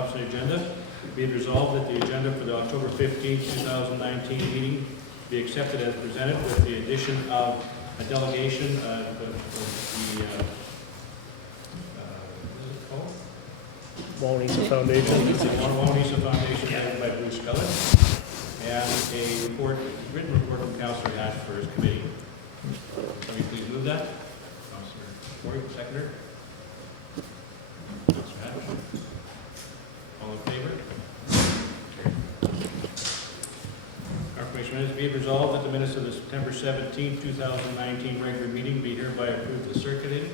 adoption of the agenda. Be it resolved that the agenda for the October 15th, 2019 meeting be accepted as presented with the addition of a delegation of the what is it called? Wawanesa Foundation. The Oakland-Wawanesa Foundation headed by Bruce Scully, and a report, written report from Councillor Hatch for his committee. Somebody please move that. Councillor Corey, seconder. Councillor Hatch. All in favor? Our commission minutes be it resolved that the minutes of the September 17, 2019 regular meeting be hereby approved as circulated.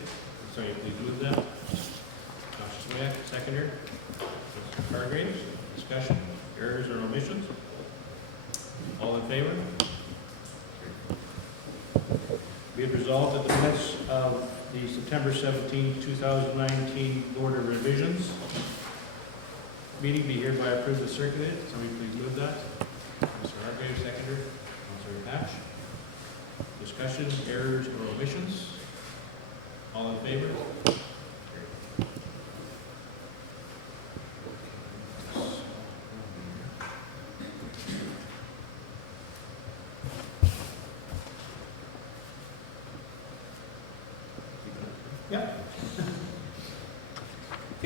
Sorry, please move that. Councillor Swayak, seconder. Councillor Hargraves, discussion, errors or omissions? All in favor? Be it resolved that the minutes of the September 17, 2019 Board of Revisions meeting be hereby approved as circulated. Somebody please move that. Councillor Hargraves, seconder. Councillor Hatch. Discussion, errors or omissions? All in favor?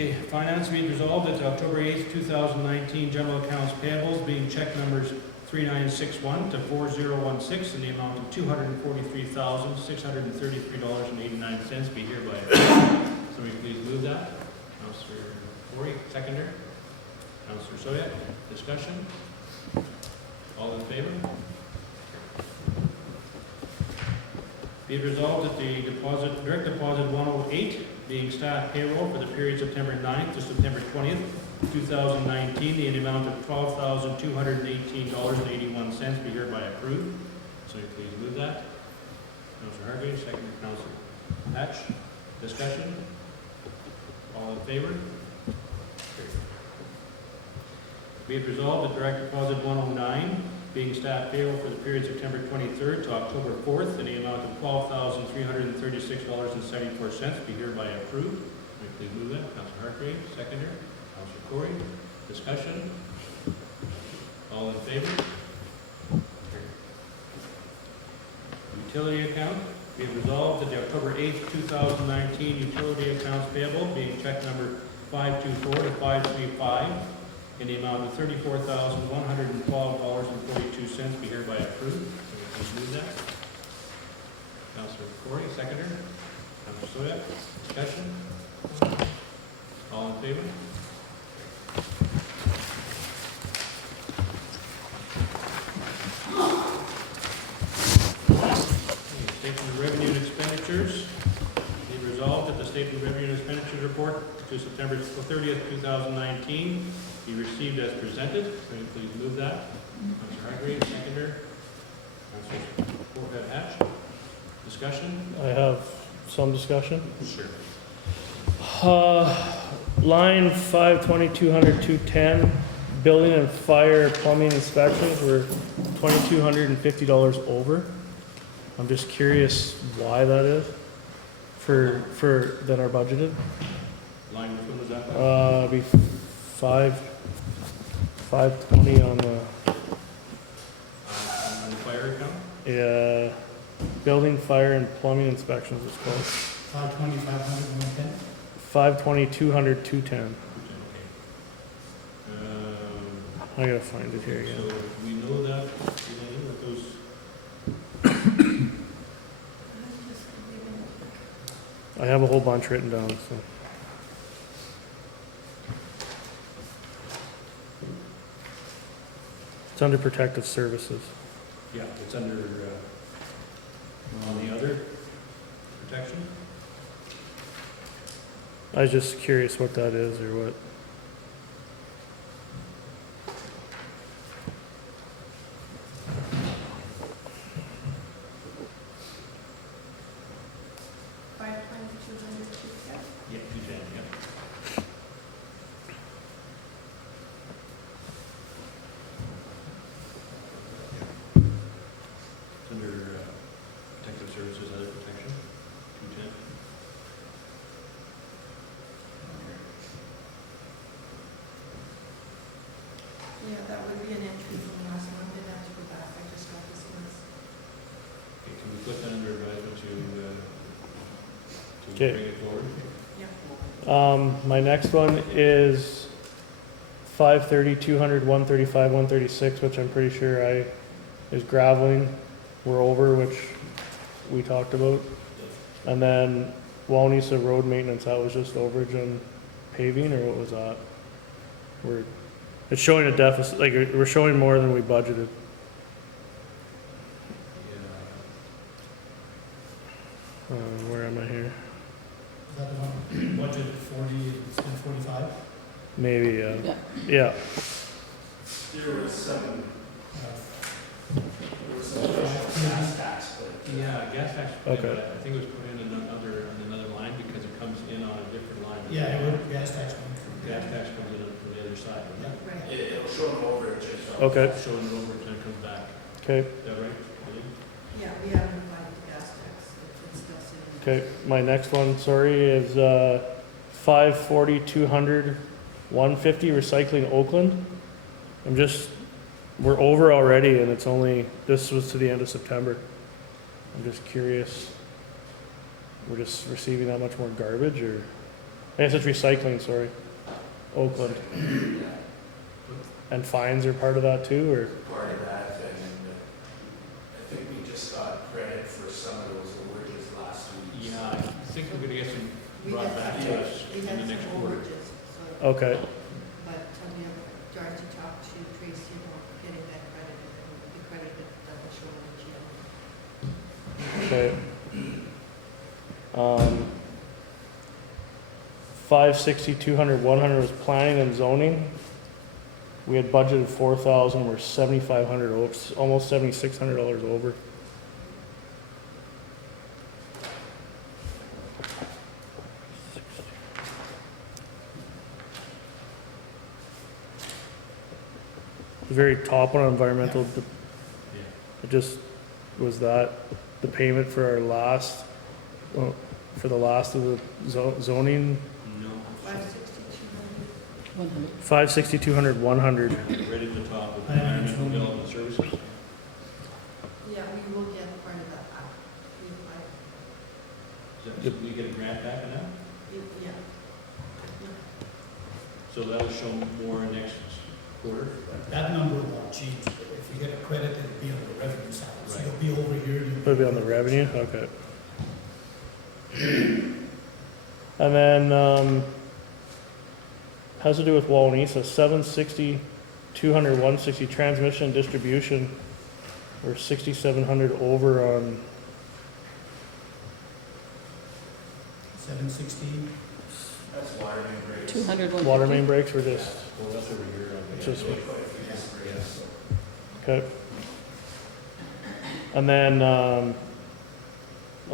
Okay, finance be resolved that October 8th, 2019 general accounts payables being check numbers 3961 to 4016 in the amount of $243,633.89 be hereby approved. Somebody please move that. Councillor Corey, seconder. Councillor Soya, discussion. All in favor? Be it resolved that the direct deposit 108 being staff payroll for the period September 9th to September 20th, 2019, in the amount of $12,218.81 be hereby approved. So you please move that. Councillor Hargraves, second. Councillor Hatch. Discussion. All in favor? Be it resolved that direct deposit 109 being staff payroll for the period September 23rd to October 4th in the amount of $12,336.74 be hereby approved. May I please move that. Councillor Hargraves, seconder. Councillor Corey. Discussion. All in favor? Utility account. Be it resolved that the October 8th, 2019 utility accounts payable being check number 524 to 535 in the amount of $34,112.42 be hereby approved. Please move that. Councillor Corey, seconder. Councillor Soya, discussion. All in favor? Statement of revenue and expenditures. Be resolved that the statement of revenue and expenditures report to September 30th, 2019 be received as presented. Can you please move that? Councillor Hargraves, seconder. Councillor Hatch. Discussion? I have some discussion. Sure. Line 520-200-210, building and fire plumbing inspections were $2,250 over. I'm just curious why that is for that are budgeted. Line, which one was that? Be 520 on the fire account? building, fire, and plumbing inspections it's called. 520, 500, 110? 520, 200, 210. Okay. I gotta find it here again. So we know that, that those. I have a whole bunch written down, so. It's under protective services. Yeah, it's under, on the other protection. I was just curious what that is or what. Yeah, 210, yeah. It's under protective services, other protection, 210. bring Okay. it forward. My next one is 530, 200, 135, 136, which I'm pretty sure is graveling. We're over, which we talked about. And then Wawanesa road maintenance, that was just overage on paving, or what was that? It's showing a deficit, like, we're showing more than we budgeted. Where am I here? Is that the one budgeted 40, it's been 45? Maybe, Yeah. yeah. There was some gas tax, Yeah, gas tax, Okay. but I think it was put in another line because it comes in on a different line. Yeah, it would, gas tax one. Gas tax comes in from the other side. Yeah. Right. it'll show an overage. Okay, Showing it over and then it comes back. okay, Is that right? Really? Yeah, we haven't applied the gas tax, it's still sitting. okay. My next one, sorry, is 540, 200, 150 recycling Oakland. We're over already, and this was to the end of September. I'm just curious, we're just receiving that much more garbage, or, I guess it's recycling, sorry, Oakland. And fines are part of that too, or? Part of that, and I think we just got credit for some of those overages last week. Yeah, I think we're gonna get some We brought had back some- to us We in had the next some quarter. overages, so, Okay, but we have Darcy talked to Tracy about getting that credited, and the credit that will show in the okay. 560, 200, 100 was planning and zoning. We had budgeted 4,000, we're 7,500, almost $7,600 over. The very top one, environmental, Yeah. it just was that, the payment for our last, well, for the last of the zoning, No. 560, 560, 200, 100. Right at the top of Planning and environmental zoning. development services. Yeah, we will get part of that back. We applied, Did we get a grant back on that? yeah. So that'll show more next quarter. That number won't change. If you get a credit, it'll be on the revenue side. So Right. you'll be over here. It'll be on the revenue, okay. And then, has to do with Wawanesa, 760, 200, 160 transmission and distribution. We're 6,700 over on, 716. That's water main breaks. 200, water main breaks, we're just, Well, that's over here. I guess. just, Quite a few different breaks, so. okay. And then, on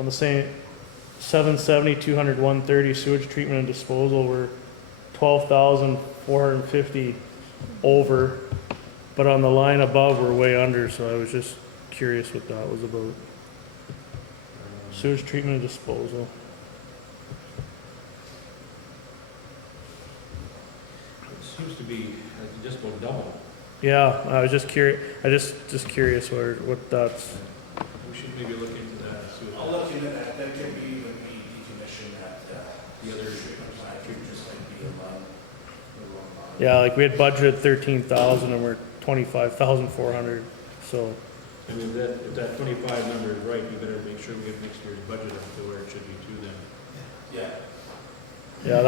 the same, 770, 200, 130 sewage treatment and disposal, we're 12,450 over, but on the line above, we're way under, so I was just curious what that was about. Sewage treatment and disposal. It seems to be just about double. Yeah, I was just curious, just curious what that's, We should maybe look into that and see I'll what look into that, that could be when we decommission that, the other treatment plant, it just might be a line. yeah, like we had budgeted 13,000 and we're 25,400, so, I mean, if that 25 number is right, we better make sure we get next year's budget up to where it should be too then. Yeah. yeah,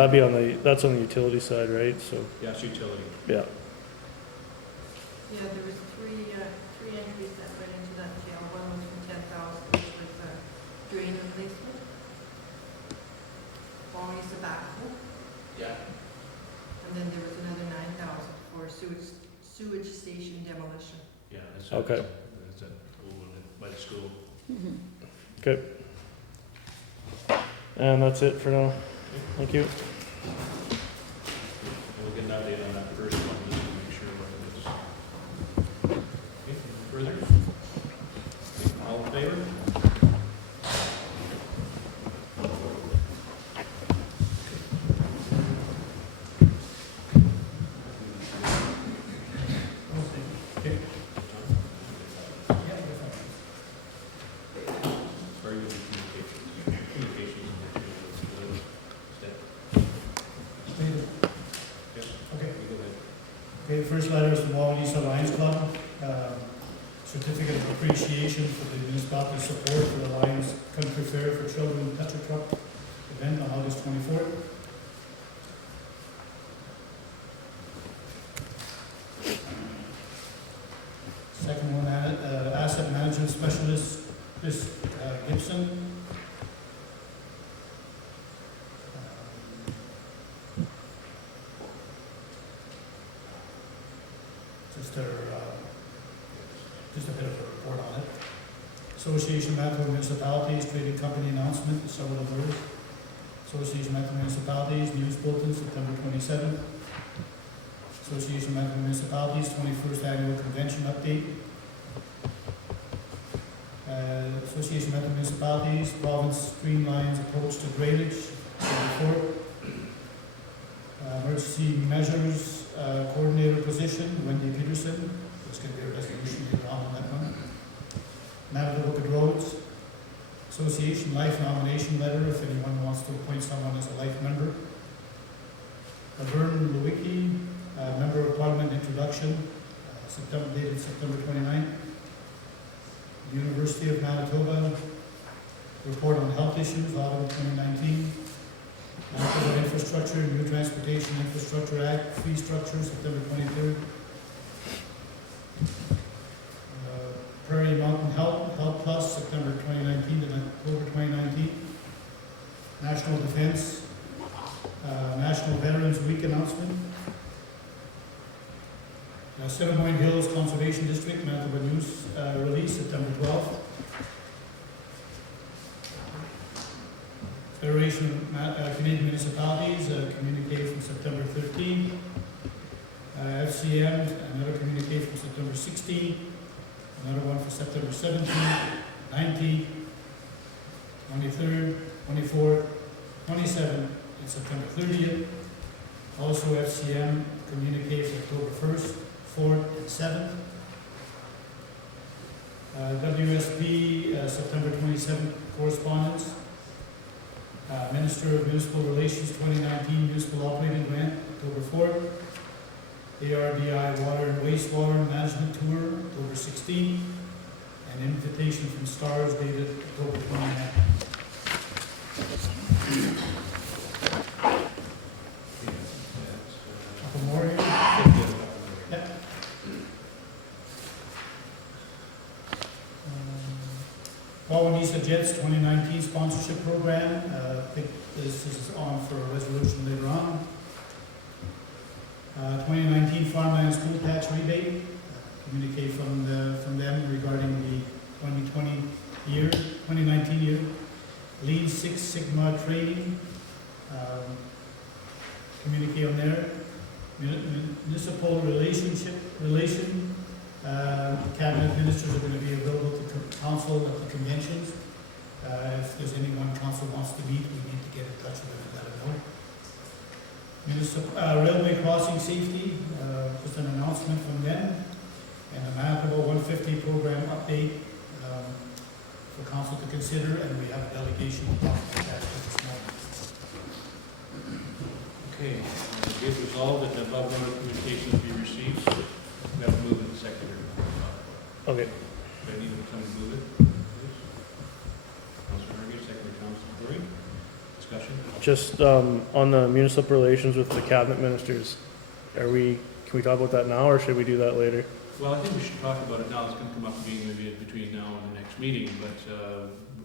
that's on the utility side, right, so, Yes, utility. yeah. Yeah, there was three entries that went into that jail. One was from 10,000, which was drain replacement. Wawanesa backhoe, Yeah. and then there was another 9,000 for sewage station demolition. Yeah, that's. Okay. That's that old one by the school. Okay. And that's it for now. Thank you. We'll get an update on that first one, just to make sure what it is. Okay, any further? Okay, all in favor? Okay. Yeah, you're fine. Very good communications. Communications. Okay, first letter is from Wawanesa Lions Club. Certificate of appreciation for the municipality's support for the Lions Country Fair for Children Toucher Truck event on August 24th. Second one, asset management specialist, Chris Gibson. Just a bit of a report on it. Association of Manitoba Municipalities, Trading Company announcement, several of words. Association of Manitoba Municipalities, News Bulletin, September 27th. Association of Manitoba Municipalities, 21st Annual Convention Update. Association of Manitoba Municipalities, Province Streamlines Approach to Drainage, report. Emergency Measures Coordinator position, Wendy Peterson. There's going to be a resolution later on that one. Manitoba Book of Roads. Association Life Nomination Letter, if anyone wants to appoint someone as a life member. Vern Lewicki, Member of Parliament Introduction, dated September 29th. University of Manitoba, Report on Health Issues, Autumn 2019. Manitoba Infrastructure, New Transportation Infrastructure Act, Fee Structure, September 23rd. Prairie Mountain Health Plus, September 2019 to October 2019. National Defense, National Veterans Week announcement. Cinnamon Hills Conservation District, Manitoba News release, September 12th. Federation of Canadian Municipalities, communique from September 13th. FCM, another communique from September 16th. Another one for September 17th, 19th, 23rd, 24th, 27th, and September 30th. Also FCM communique for October 1st, 4th, and 7th. WSP, September 27th, correspondence. Minister of Municipal Relations 2019 Municipal Operating Grant, October 4th. ARDI Water and Wastewater Management Tour, October 16th. An invitation from STARS dated October 29th. Couple more here? Yep. Wawanesa Jets 2019 sponsorship program. I think this is on for a resolution later on. 2019 farmland school tax rebate. Communicate from them regarding the 2019 year. Lean Six Sigma training. Communicate on there. Municipal relation. Cabinet ministers are going to be available to council at the conventions. If there's anyone council wants to meet, we need to get in touch with them and let them know. Railway crossing safety, just an announcement from them. And a Manitoba 150 program update for council to consider, and we have a delegation to talk about that this morning. Okay, it is resolved that the above noted communications be received. We have to move it to secretary. Okay. Do I need someone to move it? Please. Councilor Hargis, secretary, Councilor Curry. Discussion? Just on the municipal relations with the cabinet ministers, can we talk about that now, or should we do that later? Well, I think we should talk about it now. It's going to come up again maybe between now and the next meeting, but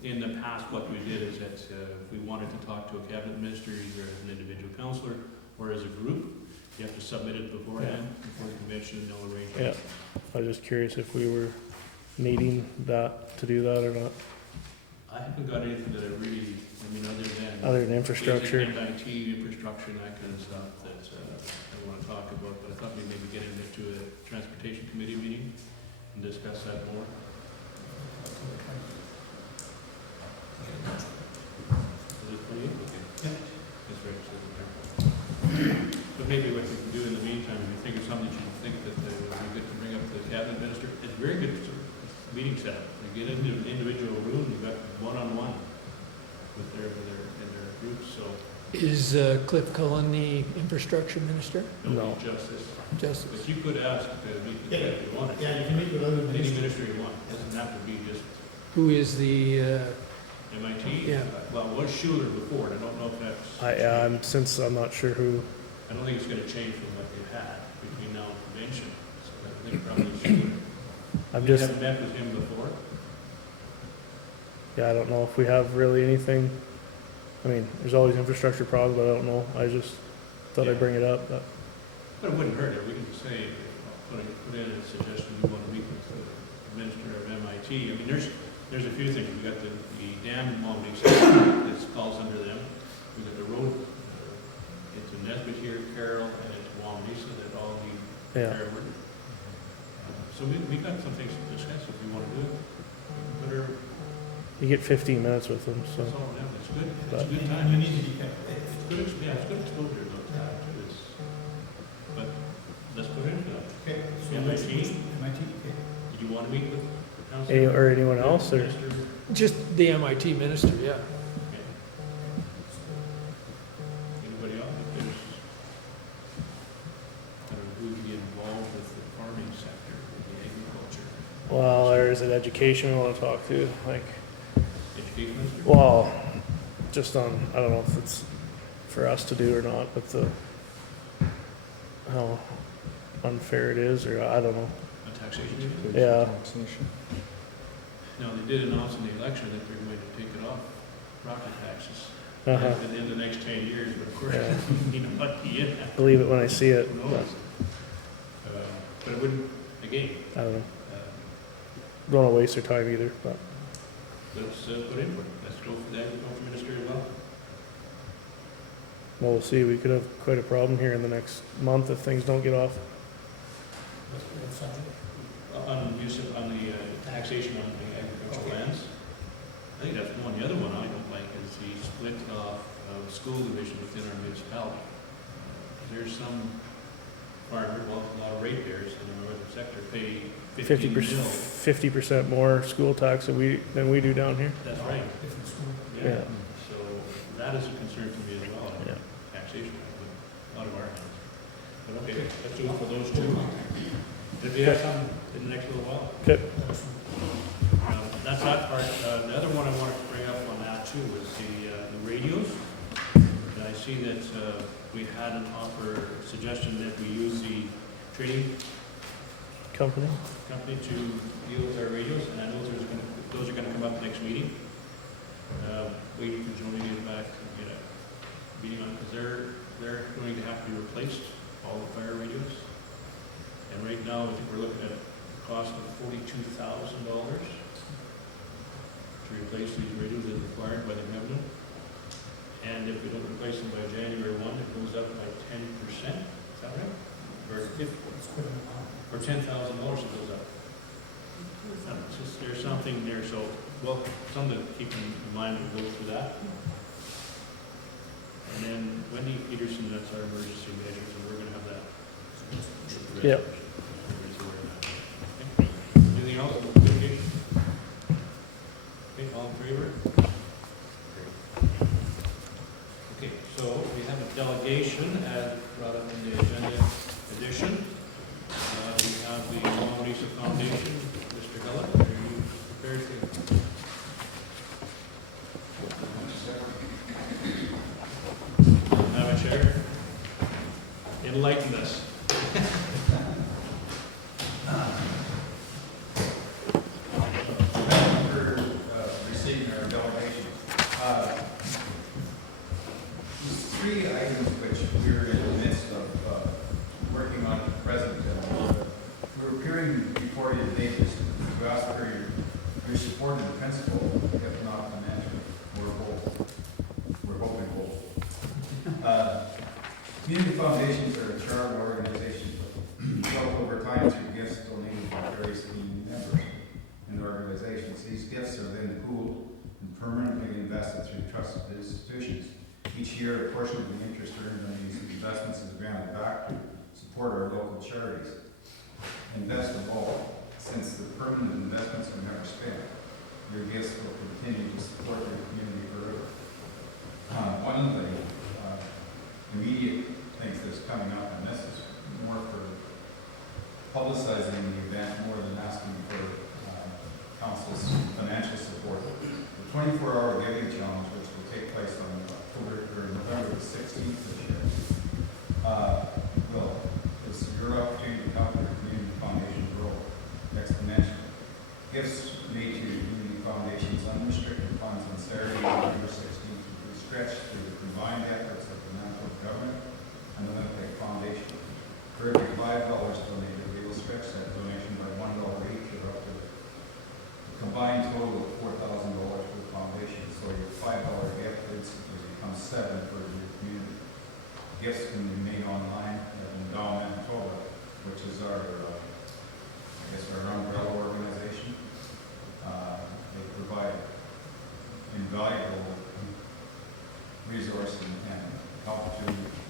in the past, what we did is that if we wanted to talk to a cabinet minister, either as an individual councillor or as a group, you have to submit it beforehand, before the convention, and no arrangement. I was just curious if we were needing that to do that or not, I haven't got anything that I really, other than infrastructure. basic IT, infrastructure, and that kind of stuff that I want to talk about, but I thought we'd maybe get into a transportation committee meeting and discuss that more. Is it 28? Okay. Yeah. That's right, so it's there. But maybe what we can do in the meantime, if you think of something that you think that would be good to bring up to the cabinet minister, it's very good meeting setup. You get into an individual room, you've got one-on-one with in their groups, so Is Cliff Cullen the infrastructure minister? No. Justice. Just, But you could ask to meet with Yeah. them if you wanted. Yeah, you can meet with other Any ministers. minister you want, doesn't have to be just who is the, MIT. Yeah. Well, it was Schuler before, and I don't know if that's. Since I'm not sure who, I don't think it's gonna change from what they've had between now and convention, so I think probably Schuler. I'm You just, haven't met with him before? yeah, I don't know if we have really anything. I mean, there's always infrastructure problems, but I don't know. I just thought I'd bring it up, but. But it wouldn't hurt it, we can say, put in a suggestion, we want to meet with the minister of MIT. I mean, there's a few things, we got the dam in Wawanesa, that falls under them. We got the road into Nesbit here, Carroll, and into Wawanesa that all need Yeah. repair work. So we got some things to discuss if you want to do it. But You get 15 minutes with them, so. that's all, yeah, that's good, it's a But- good And time. you need to be kept. It's good, it's good exposure though, to that, too. But let's put it into that. Okay, so MIT? MIT, okay. Did you want to meet with the council? Or anyone else, or? Minister? just the MIT minister, yeah. Okay. Anybody else? If there's, I don't know, who would be involved with the farming sector, with the agriculture, Well, or is it education we want to talk to? Like, education minister? well, just on, I don't know if it's for us to do or not, but how unfair it is, or I don't know. On taxation? Yeah. No, they did announce in the election that they're going to take it off, property taxes. Uh-huh. At the end of the next 10 years, but of course, Yeah. you know what, you in that. Believe it when I see it. Who knows? But it wouldn't, again, I don't know. uh, Don't want to waste their time either, but. let's put input. Let's go for that, go for minister as well. Well, we'll see. We could have quite a problem here in the next month if things don't get off. What subject? On the taxation on the agricultural lands. I think that's one. The other one I don't like is the split of school division within our municipality. There's some farmers, well, a lot of ratepayers in the northern sector pay 15 mil. 50% more school tax than we do down here. That's right. Different school. Yeah. So that is a concern to me as well, Yeah. taxation, out of our hands. But okay, let's do it for those two. If you have some in the next little while. Okay. That's that part. The other one I wanted to bring up on that too was the radios. And I see that we had an suggestion that we use the trading Company. company to deal with our radios, and I know those are gonna come up next meeting. Waiting for Joni to get back and get a meeting on, because they're going to have to be replaced, all the fire radios. And right now, I think we're looking at a cost of $42,000 to replace these radios as required by the government. And if we don't replace them by January 1, it goes up by 10%, is that right? Or It's quite an amount. for $10,000 it goes up. It's just, there's something there, so, well, something to keep in mind, we'll go through that. And then Wendy Peterson, that's our emergency measures, and we're gonna have that. Yep. Okay. Anything else? Okay, all in favor? Okay, so we have a delegation as brought up in the agenda edition. We have the Wawanesa Foundation. Mr. Hillett, are you prepared to? Have a chair? Enlighten us. For receiving our delegation. These three items which we're in the midst of working on at present. We're appearing before you today just to ask for your support in principle, if not financially. We're hoping both. Community foundations are charitable organizations built over time through gifts donated by various community members and organizations. These gifts are then pooled and permanently invested through trusted institutions. Each year, a portion of the interest earned on these investments is granted back to support our local charities. And best of all, since the permanent investments are never spent, your gifts will continue to support your community forever. One of the unrestricted funds on Saturday, November 16th, to be stretched through the combined efforts of the Manitoba government and the Winnipeg Foundation. For every $5 donated, we will stretch that donation by $1 each, or up to a combined total of $4,000 for the foundation. So your $5 gift instantly becomes $7 for your community. Gifts can be made online at Endow Manitoba, which is our, our umbrella organization. They provide invaluable resource and help to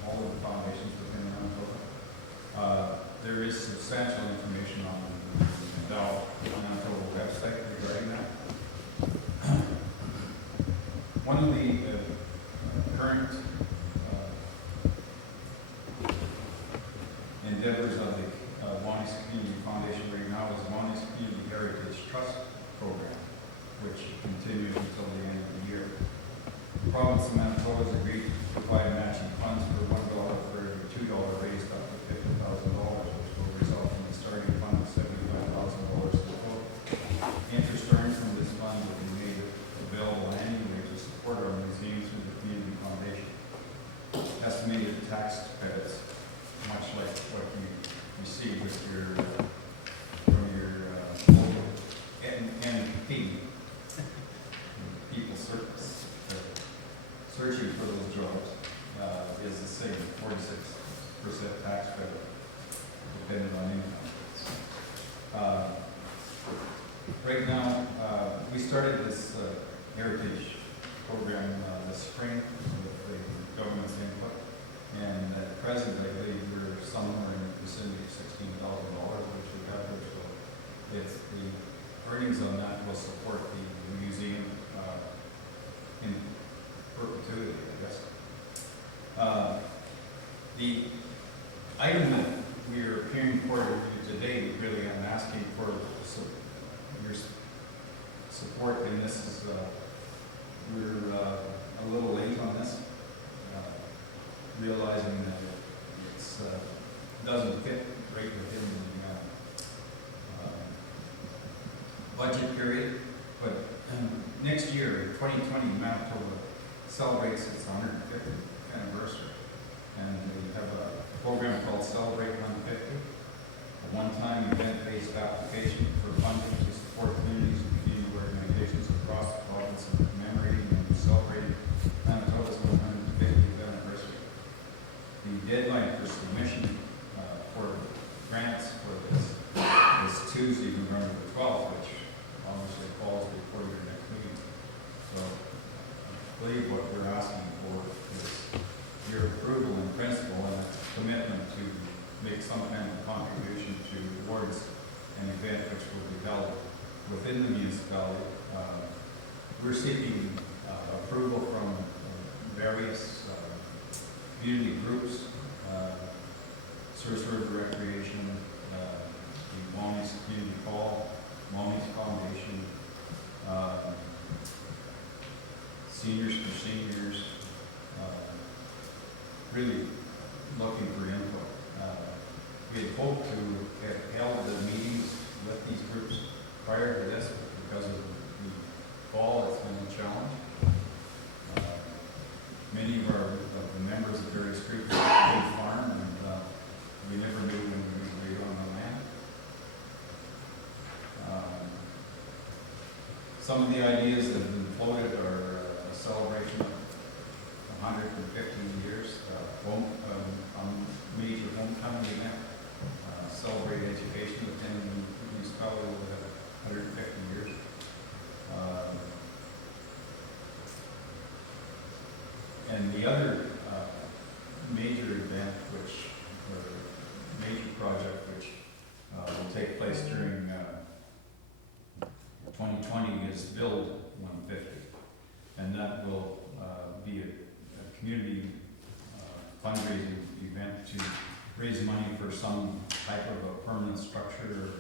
all of the foundations within Manitoba. There is substantial information on the Endow Manitoba website regarding that. One of the current endeavors of the Wawanesa Community Foundation right now is Wawanesa Community Heritage Trust Program, which continues until the end of the year. The province of Manitoba has agreed to provide matching funds for $1 for every $2 raised up to $50,000, which will result in a starting fund of $75,000 in total. Interest earned from this fund will be made available annually to support our museums and the Community Foundation. Estimated tax credits, much like what you receive with your from your local NP, people searching for those jobs, is the same, 46% tax credit, depending on income. Right now, we started this heritage program this spring with the government's input, and at present, I believe we're somewhere in the vicinity of $16,000, which we have there. So it's the earnings on that will support the museum in perpetuity, I guess. The item that we're appearing for today, really, I'm asking for your support in this. Is we're a little late on this, realizing that it's doesn't fit right within the budget period, but next year, 2020, Manitoba celebrates its 150th anniversary, and we have a program called Celebrate 150, a one-time event-based application for funding to support communities and community organizations across the province in commemorating and celebrating Manitoba's 150th anniversary. The deadline for submission for grants for this is Tuesday, November the 12th, which obviously falls before your next meeting. So I believe what we're asking for is your approval in principle and a commitment to make some kind of contribution towards an event which will be held within the municipality. We're seeking approval from various community groups, Source River Recreation, the Wawanesa Community Hall, Wawanesa Foundation, Seniors for Seniors, really looking for input. We had hoped to have held the meetings with these groups prior to this, but because of the fall, it's been a challenge. Many of the members of various groups did farm, and we never knew when we would be on the land. Some of the ideas that have been floated are a celebration of 150 years, major homecoming event, celebrate education within the municipality over 150 years. And the other major event, or major project, which will take place during 2020 is Build 150. And that will be a community fundraising event to raise money for some type of a permanent structure,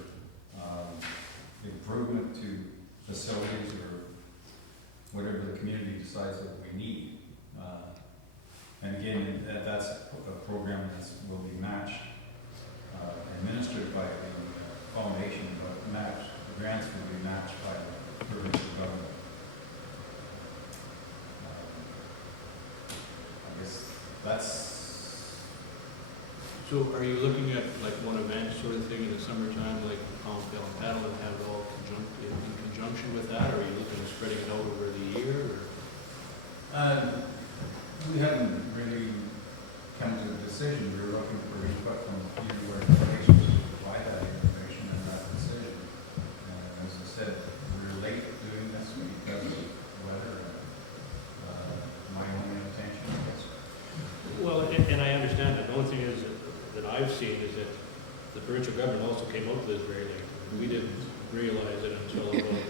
improvement to facilities, or whatever the community decides that we need. And again, that's a program that will be matched, administered by the foundation, but matched, the grants will be matched by the provincial government. that's, So are you looking at like one event sort of thing in the summertime, like Palm Trail and Paddle, and have it all in conjunction with that? Or are you looking at spreading it out over the year, or? we haven't really come to a decision. We were looking for input from you organizations to provide that information and that decision. As I said, we're late doing this because of weather. My only intention, I guess. Well, and I understand that. The only thing is that I've seen is that the provincial government also came up with this very late. We didn't realize it until about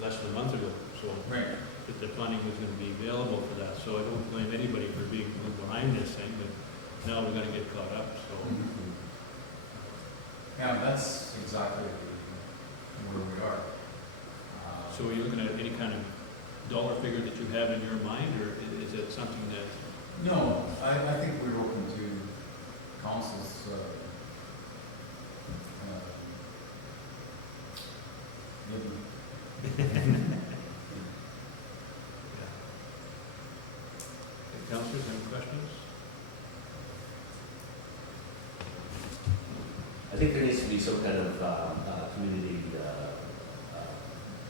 less than a month ago. So Right. that the funding was going to be available for that. So I don't blame anybody for being behind this thing, but now we're going to get caught up. So Yeah, that's exactly where we are. so are you looking at any kind of dollar figure that you have in your mind, or is it something that? No, I think we're open to council's, Councilors, any questions? I think there needs to be some kind of community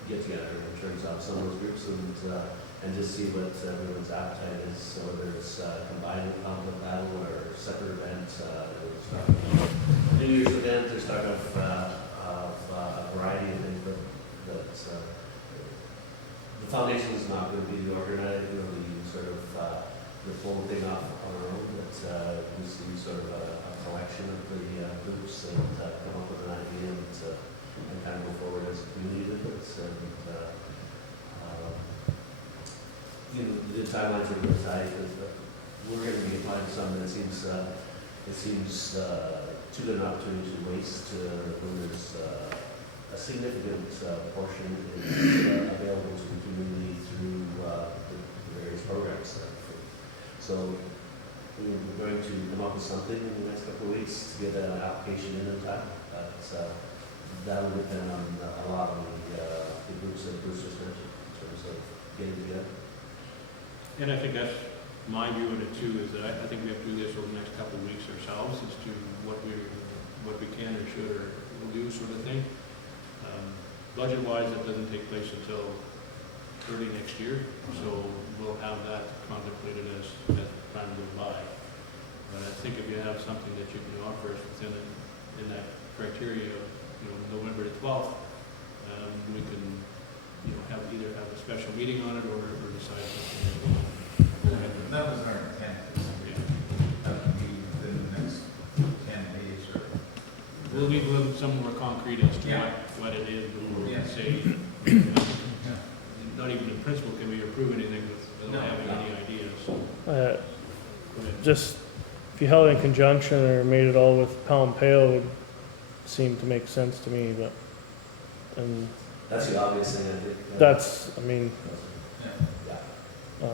get together in terms of some of those groups and just see what everyone's appetite is. So whether it's combined with conflict battle or separate events, New Year's event, there's talk of a variety of things, but the foundation is not going to be the organizer, sort of the full thing off on our own. But we see sort of a collection of the groups and come up with an idea and kind of go forward as a community with it. And the timelines are really tight. We're going to be applying to something that seems too good an opportunity to waste when there's a significant portion is available to the community through the various programs. So we're going to come up with something in the next couple of weeks to get an application in time. That'll depend on a lot of the groups that Bruce just mentioned in terms of getting together. And I think that's my view of it too, is that I think we have to do this over the next couple of weeks ourselves as to what we can or should or will do sort of thing. Budget-wise, it doesn't take place until early next year, so we'll have that contemplated as time goes by. But I think if you have something that you can offer us within in that criteria of November the 12th, we can either have a special meeting on it or decide something. that was our intent. That would be within the next 10 days or. We'll need a little some more concrete as to Yeah. what it is before we Yeah. can say. Not even in principle can we approve anything without having any ideas. So, go ahead. Just, if you held it in conjunction or made it all with pound pale would seem to make sense to me, but, and That's the obvious thing, I think. that's, I mean, Yeah, Yeah.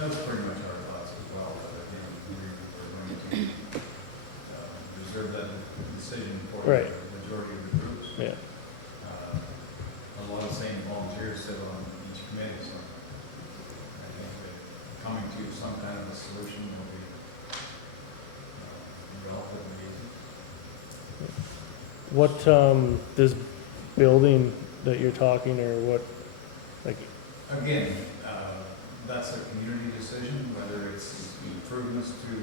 that's pretty much our thoughts as well. But I think we're going to reserve that decision for Right. the majority of the groups. yeah. A lot of same volunteers sit on each committee, so I think that coming to some kind of a solution will be relatively easy. What, this building that you're talking, or what, like, Again, that's a community decision, whether it's improvements to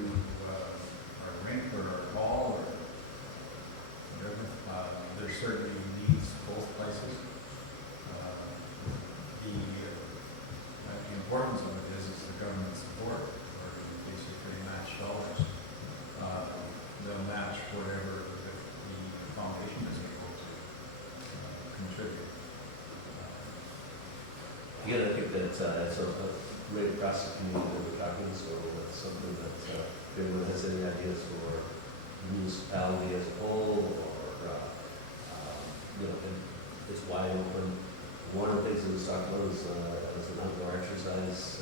our rink or our hall or whatever. There certainly needs both places. The importance of it is the government support, or basically match dollars. They'll match whatever the foundation is able to contribute. Again, I think that it's a right across the community that we're talking, so that's something that if anyone has any ideas for the municipality as a whole, or it's wide open. One of the things that was talked about is an outdoor exercise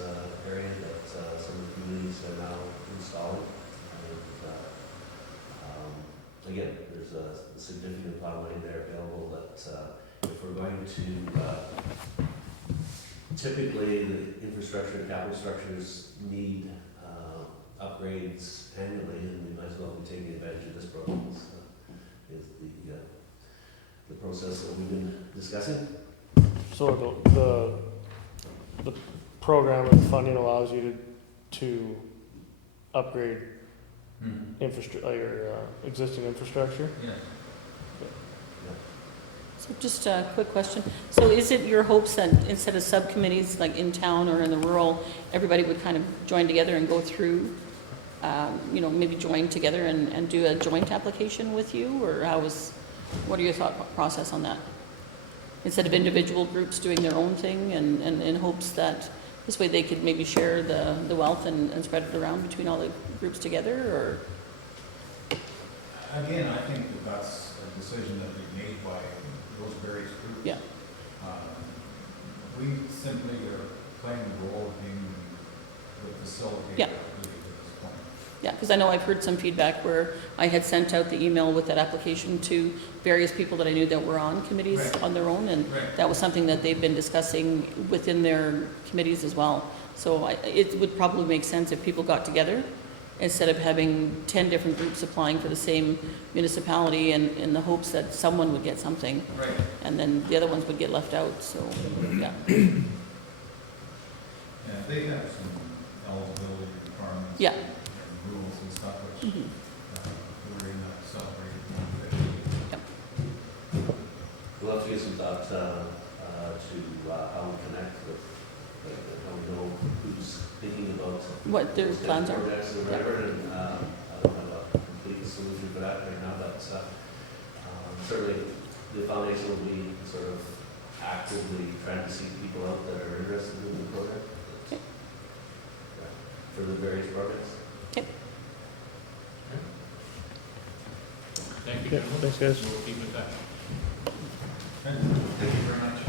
area that some of the communities are now installing. And again, there's a significant amount of money there available that if we're going to typically, the infrastructure and capital structures need upgrades annually, and we might as well be taking advantage of this program, is the process that we've been discussing. So the program and funding allows you to upgrade your existing infrastructure? Yeah. So just a quick question. So is it your hopes that instead of subcommittees like in town or in the rural, everybody would kind of join together and go through, maybe join together and do a joint application with you? Or what are your thought process on that? Instead of individual groups doing their own thing and in hopes that this way they could maybe share the wealth and spread it around between all the groups together, or? Again, I think that that's a decision that we made by those various groups. Yeah. We simply are playing the role of being the facilitator, Yeah. I believe, at this point. Yeah, because I know I've heard some feedback where I had sent out the email with that application to various people that I knew that were on committees Right. on their own, and Right. that was something that they've been discussing within their committees as well. So it would probably make sense if people got together, instead of having 10 different groups applying for the same municipality and in the hopes that someone would get something, Right. and then the other ones would get left out, so, yeah. Yeah, they have some eligibility requirements. Yeah. And rules and stuff, which Mhm. we're in that celebrated. We'll have to give some thought to how we connect with, how we know who's thinking about What their plans are. projects or whatever, and I don't have a complete solution for that right now, but certainly the foundation will be sort of actively trying to seek people out that are interested in the program. Okay. For the various programs. Thank you, Okay, gentlemen. thanks, guys. We'll keep in touch. Thank you very much.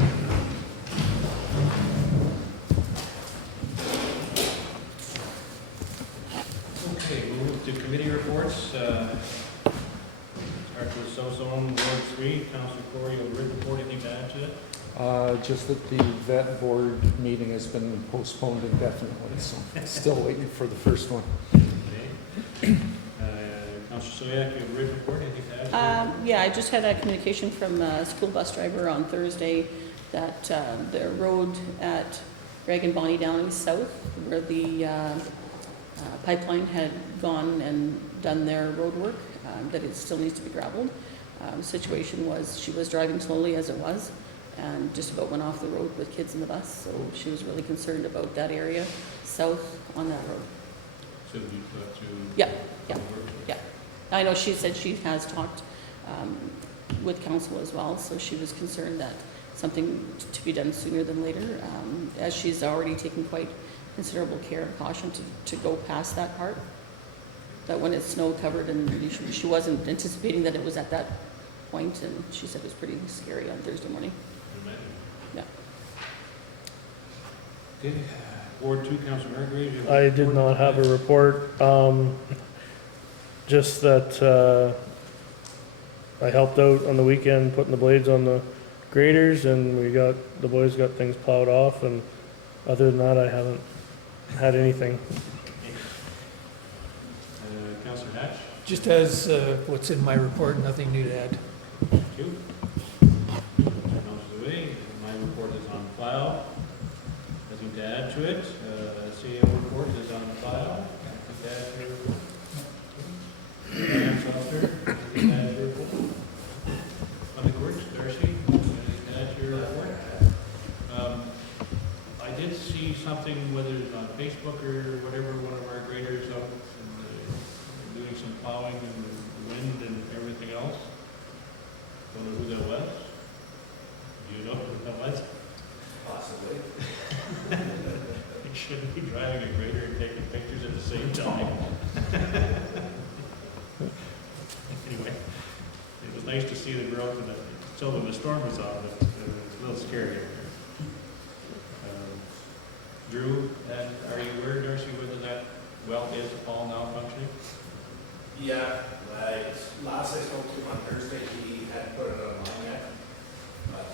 Okay, we'll move to committee reports. Start with South Zone Ward 3. Councilor Corey, you have a written report, anything to add to it? Just that the vet board meeting has been postponed indefinitely, so still waiting for the first one. Okay. Councilor Soyak, you have a written report, anything to add to it? Yeah, I just had a communication from a school bus driver on Thursday that the road at Greg and Bonnie Downey South, where the pipeline had gone and done their road work, that it still needs to be gravelled. The situation was she was driving slowly as it was and just about went off the road with kids in the bus, so she was really concerned about that area south on that road. So we put to. Yeah, yeah. I know she said she has talked with council as well, so she was concerned that something to be done sooner than later, as she's already taken quite considerable care and caution to go past that part. That when it's snow covered, and she wasn't anticipating that it was at that point, and she said it was pretty scary on Thursday morning. Yeah. Okay. Ward 2, Councilor Margrave. you have a I did report? not have a report, just that, I helped out on the weekend putting the blades on the graders, and the boys got things plowed off, and other than that, I haven't had anything. Councilor Hatch. Just as what's in my report, nothing new to add. Thank you. Councilor Way, my report is on file. Nothing to add to it. CEO report is on file. Nothing to add to your report. Finance officer, anything to add to your report? Public Works, Darcy, anything to add to your report? I did see something, whether it's on Facebook or whatever, one of our graders up and doing some plowing in the wind and everything else. Don't know who that was. Do you know who that was? Possibly. You shouldn't be driving a grader and taking pictures at the same time. Anyway, it was nice to see the growth and until the storm was on, but it was a little scary. Drew, are you aware, Darcy, whether that well is all now functioning? Yeah, last I spoke to him on Thursday, he hadn't put it online yet, but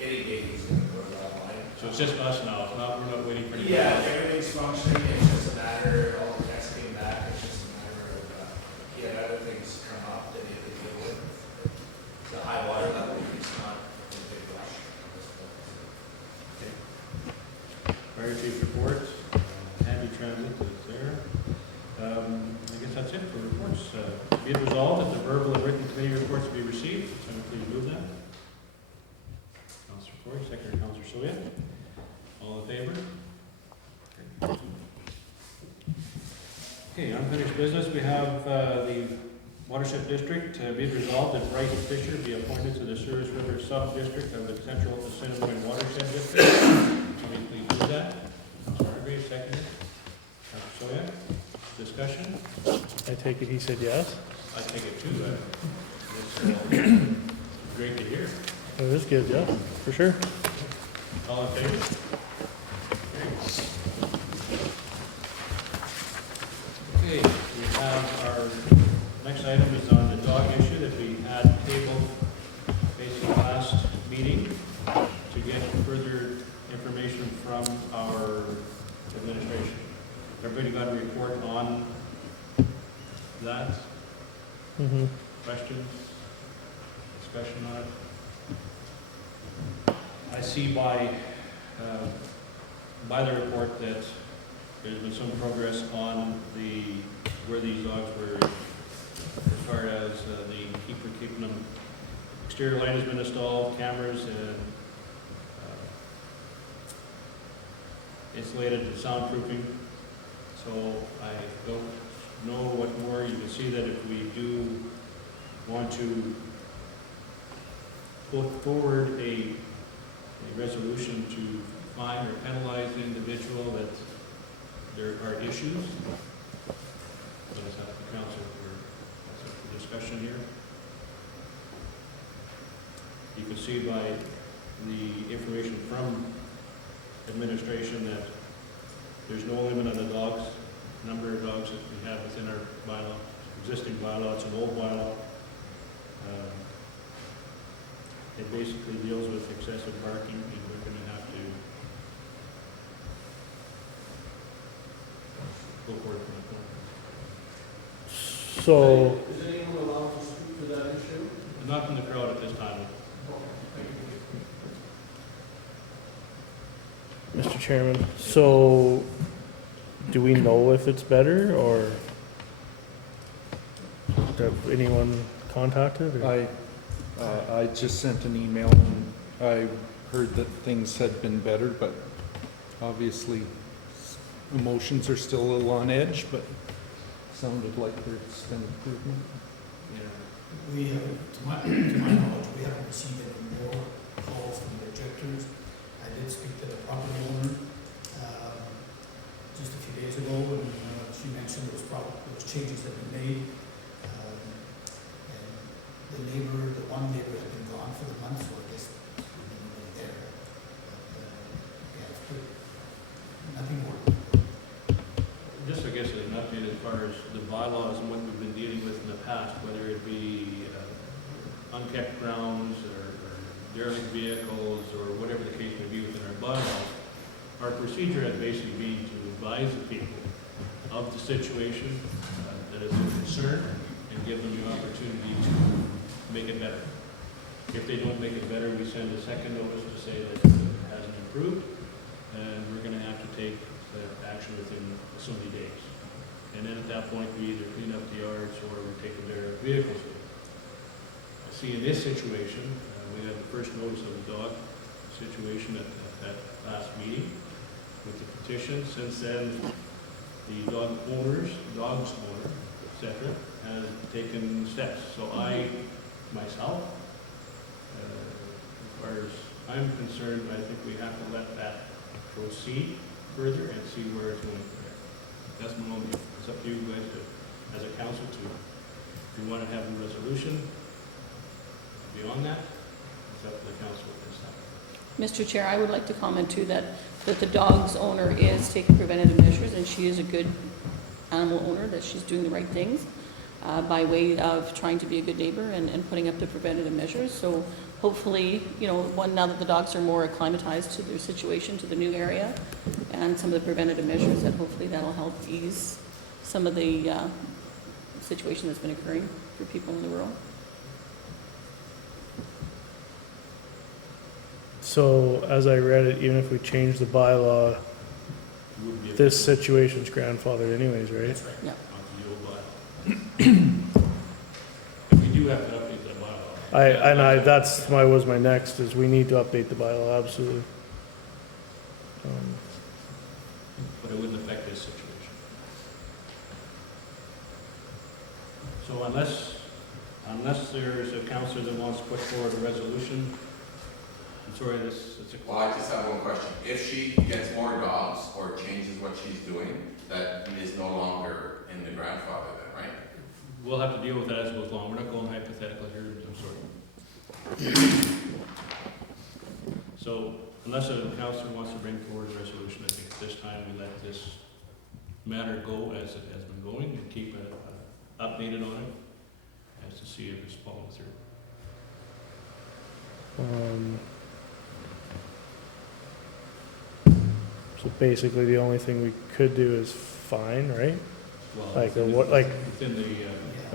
any day he's gonna put it online. So it's just us now, it's not, we're not waiting for any. Yeah, everything's functioning, it's just a matter, all the I guess that's it for reports. Be it resolved that the verbal and written committee reports be received. Someone please move that. Councilor Ford, second Councilor Soya. All in favor? Okay, unfinished business. We have the Watershed District. Be it resolved that Bryce Fisher be appointed to the Souris River Sub-District of the Central Assiniboine Watershed District. Somebody please move that. Councilor Hargreaves, second. Councilor Soya. Discussion? I take it he said yes? I take it too. It's great to hear. It is good, yeah, for sure. All in favor? Okay, we have our next item is on the dog issue that we had tabled basically last meeting to get further information from our administration. Everybody got a report on that? Mm-hmm. Questions? Discussion on it? I see by the report that there's been some progress on where these dogs were, as far as keeping them. Exterior light has been installed, cameras, and insulated and soundproofing. So I don't know what more. You can see that if we do want to put forward a resolution to fine or penalize the individual, that there are issues. So it's up to council for discussion here. You can see by the information from administration that there's no limit on the number of dogs that we have within our bylaw, existing bylaw. It's an old bylaw. It basically deals with excessive barking, and we're going to have to go forward from that point. So, Is anyone allowed to speak to that issue? Not from the crowd at this time. Mr. Chairman, so do we know if it's better, or have anyone contacted? Or? I just sent an email and I heard that things had been better, but obviously emotions are still a little on edge, but sounded like there's been improvement. We, to my knowledge, we haven't received any more calls from the objectors. I did speak to the property owner just a few days ago, and she mentioned those changes that have been made. And the one neighbor had been gone for the month, so I guess there's nobody there. But, yeah, it's good. Nothing more. Just, I guess, an update as far as the bylaws and what we've been dealing with in the past, whether it be unkept grounds or derelict vehicles or whatever the case may be within our bylaws. Our procedure has basically been to advise the people of the situation that is a concern and give them the opportunity to make it better. If they don't make it better, we send a second notice to say that it hasn't improved, and we're going to have to take action within so many days. And then at that point, we either clean up the yards or we're taking their vehicles away. See, in this situation, we had the first notice of the dog situation at that last meeting with the petition. Since then, the dog's owner, etc., has taken steps. So I, myself, as far as I'm concerned, I think we have to let that proceed further and see where it's going from there. That's my own view. It's up to you guys as a council to, if you want to have a resolution beyond that, it's up to the council at this time. Mr. Chair, I would like to comment too that the dog's owner is taking preventative measures, and she is a good animal owner, that she's doing the right things by way of trying to be a good neighbor and putting up the preventative measures. So hopefully, now that the dogs are more acclimatized to their situation, to the new area, and some of the preventative measures, that hopefully that'll help ease some of the situation that's been occurring for people in the rural. So, as I read it, even if we change the bylaw, this situation's grandfathered anyways, right? That's right. Yeah. go by. We do have to update the bylaw. That's was my next, is we need to update the bylaw, absolutely. But it wouldn't affect this situation. So unless there's a counselor that wants to put forward a resolution, I'm sorry, it's a. Well, I just have one question. If she gets more dogs or changes what she's doing, that is no longer in the grandfather then, right? We'll have to deal with that as it goes along. We're not going hypothetical here, I'm sorry. So unless a counselor wants to bring forward a resolution, I think at this time we let this matter go as it has been going and keep updated on it as to see if it's following through. So basically, the only thing we could do is fine, right? Well, Like, or what, like, within the,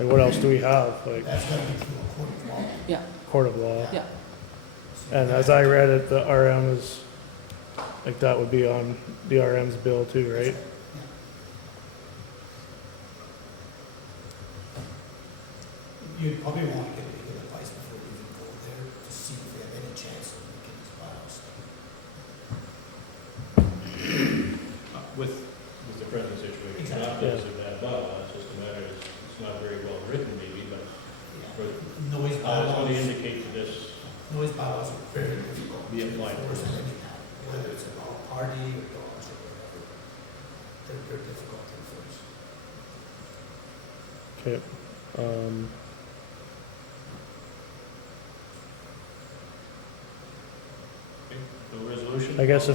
like, what else do we have? Like, That's gotta be through a court of law. Yeah, court of law. yeah. And as I read it, the RM is, like, that would be on the RM's bill too, right? You'd probably want to get legal advice before you even go there to see if we have any chance of making these bylaws. with the present situation. Exactly. Not because of that bylaw, it's just a matter, it's not very well written maybe, but for, Noise I was going to bylaws, indicate to this, noise bylaws are very difficult Be to applied. enforce at any time, whether it's a dog party or dogs or whatever. They're difficult to enforce. Okay. okay, no resolution? I guess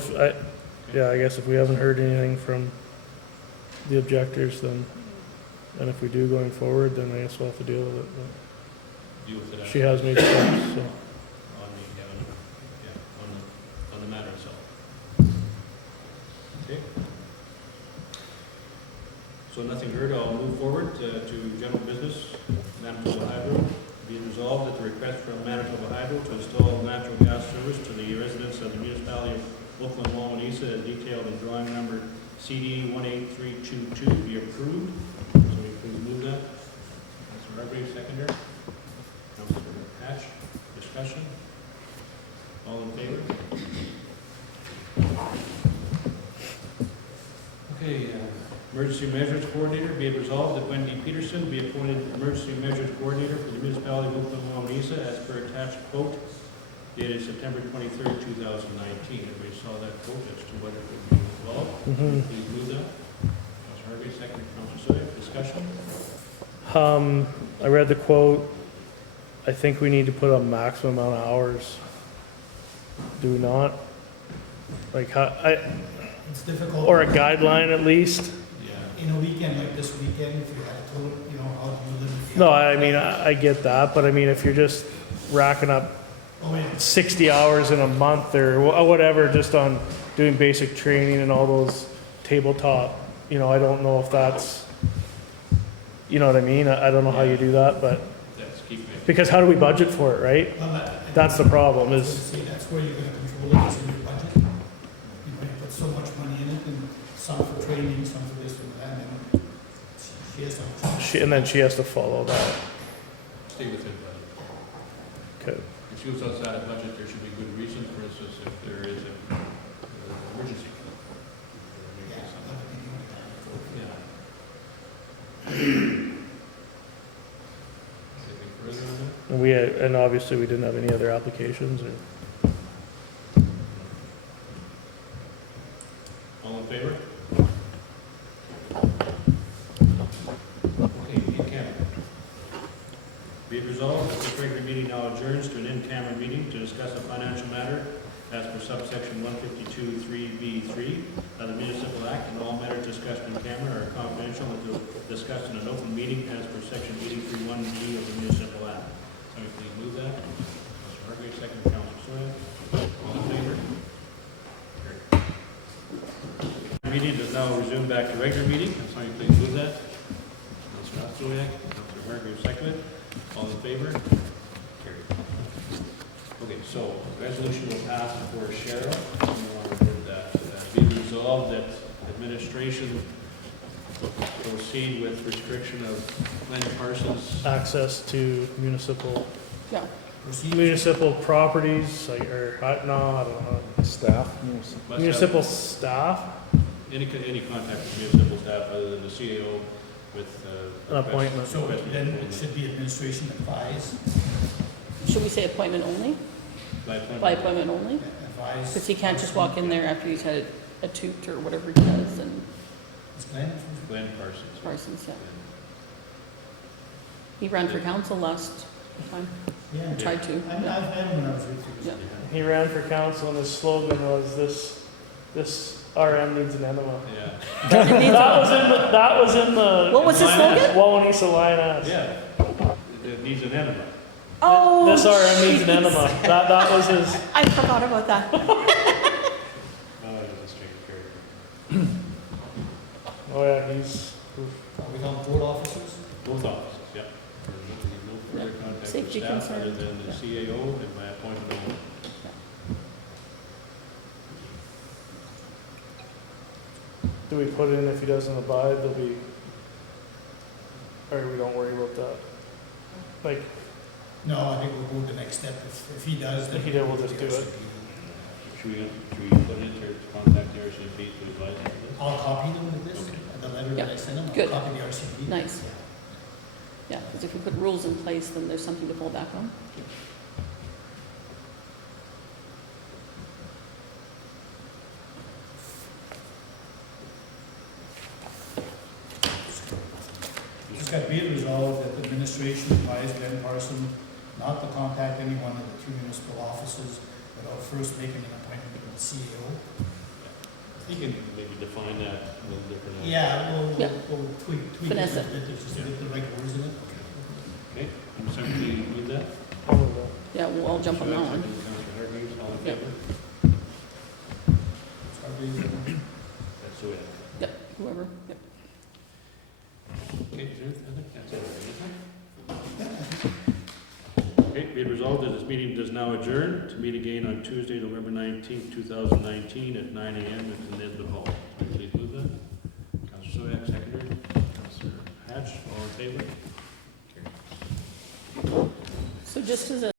if we haven't heard anything from the objectors, then, and if we do going forward, then I guess we'll have to deal with it. Deal with it But after. she has made steps, so. On the, on the matter itself. Okay. So nothing heard, I'll move forward to general business. Manitoba Hydro, be it resolved that the request from Manitoba Hydro to install natural gas service to the residents of the municipality of Oakland-Wawanesa as detailed in drawing number CD 18322 be approved. So we please move that. Councilor Hargreaves, seconder. Councilor Hatch, discussion. All in favor? Okay, emergency measures coordinator, be it resolved that Wendy Peterson be appointed emergency measures coordinator for the municipality of Oakland-Wawanesa as per attached quote dated September 23rd, 2019. Everybody saw that quote as to what it would be involved. Please move that. Councilor Harvey, second. Councilor Sawyer, discussion. I read the quote. I think we need to put a maximum amount of hours. Do we not? Like, It's difficult. or a guideline at least? Yeah. In a weekend like this weekend, if you had a total, you know, how do you live? No, I mean, I get that, but I mean, if you're just racking up Oh, yeah. 60 hours in a month or whatever, just on doing basic training and all those tabletop, I don't know if that's, you know what I mean? I don't know how you do that, but, That's keep it. because how do we budget for it, right? Well, That's the problem I is, was gonna say, that's where you're gonna control it, is in your budget. You put so much money in it, and some for training, some for this and that, and she has some. and then she has to follow that. Stay within budget. Okay. If she goes outside of budget, there should be good reason, for instance, if there is an emergency. Yeah, Yeah. Anything further on that? And obviously we didn't have any other applications or. All in favor? Okay, in camera. Be it resolved that this regular meeting now adjourns to an in-camera meeting to discuss a financial matter as per subsection 152(3)(b)(3) of the Municipal Act, and all matters discussed in camera are confidential until discussed in an open meeting as per section 83(1)(g) of the Municipal Act. Somebody please move that. Councilor Hargreaves, second. Councilor Sawyer. All in favor? Carried. Meeting is now resumed back to regular meeting. Can somebody please move that? Councilor Astoliak, Councilor Hargreaves, seconded. All in favor? Carried. Okay, so resolution will pass before sheriff. Be resolved that administration proceed with restriction of Glenn Parsons. Access to municipal Proceed. properties, like, or, no, I don't know. Staff, Must have Municipal staff, Any contact with municipal staff other than the CAO with. an appointment. So then it should be administration advise, Should we say appointment only? By appointment only? advise. Because he can't just walk in there after he's had a toot or whatever he does, and Is Glenn? Glenn Parsons. Parsons, yeah. He ran for council last time, Yeah. tried to. I don't when I was reading through Yeah. this. He ran for council and his slogan was, this RM needs an enema. Yeah. That was in the What was his slogan? Wawanesa Lioness. Yeah. It needs an enema. Oh, This RM needs an jeez. enema. That was his. I forgot about that. Oh, he's a strange character. Oh yeah, he's. Are we talking board officers? Both offices, yeah. No further contact with Safety staff other concern. than the CAO and by appointment only. Do we put in if he doesn't abide, there'll be, or we don't worry about that? Like, No, I think we'll go the next step. If he does, then. If he did, we'll just do it. Should we put in to contact the RCMP to advise on this? I'll copy them with this, Okay. and the letter that I sent them, Good. I'll copy the RCP. Nice. Yeah, because if we put rules in place, then there's something to fall back on. It's got to be resolved that the administration advised Glenn Parson not to contact any one of the two municipal offices without first making an appointment with the CEO. You can maybe define that a little differently. Yeah, Yeah. we'll tweak it a Finesse it. little bit, just to get the right words in it. Okay, I'm sorry, can you move that? all of that. Yeah, we'll all jump on that one. Councilor Hargreaves, all in Yeah. favor? It's gotta be- That's the way. Yep, whoever, yep. Okay, is there anything? That's it. Okay, be it resolved that this meeting does now adjourn to meet again on Tuesday, November 19th, 2019 at 9 a.m. at the Nedley Hall. Please move that. Councilor Soyak, seconder. Councilor Hatch, all in favor? Carried. So just as a